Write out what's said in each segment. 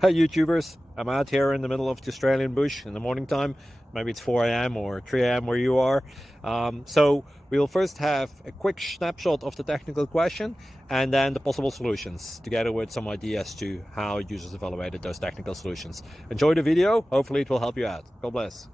Hi YouTubers, I'm out here in the middle of the Australian bush in the morning time. Maybe it's 4 a.m. or 3 a.m. where you are. So we'll first have a quick snapshot of the technical question and then the possible solutions, together with some ideas to how users evaluated those technical solutions. Enjoy the video, hopefully it will help you out. God bless.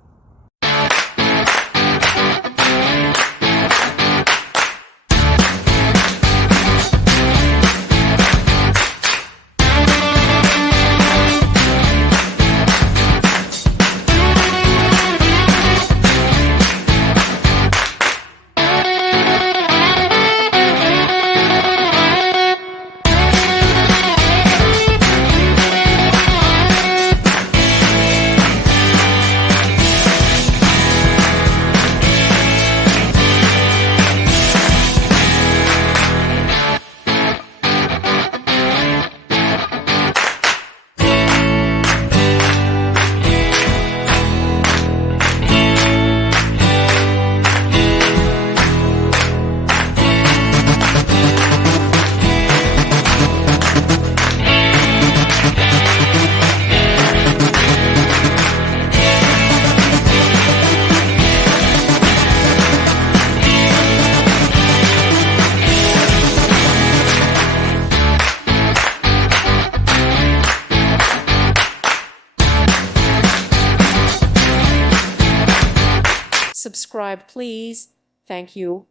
Subscribe, please. Thank you.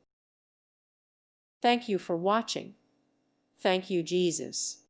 Thank you for watching. Thank you, Jesus.